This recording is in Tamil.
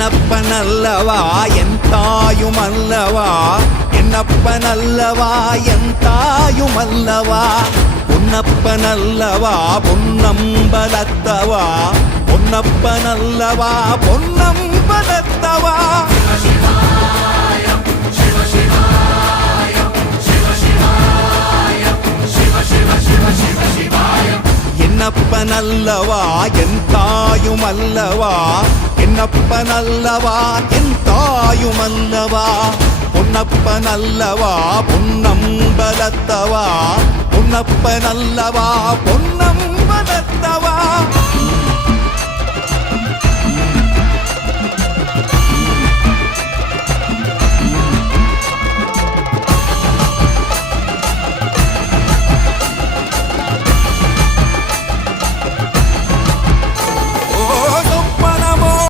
என்னப்பனல்லவா என் தாயுமல்லவா என்னப்பனல்லவா என் தாயுமல்லவா பொன்னப்பனல்லவா பொன்னம்பலத்தவா பொன்னப்பனல்லவா பொன்னம்பலத்தவா என்னப்பனல்லவா என் தாயுமல்லவா என்னப்பனல்லவா என் தாயுமல்லவா பொன்னப்பனல்லவா பொன்னம்பலத்தவா பொன்னப்பனல்லவா பொன்னம்பலத்தவா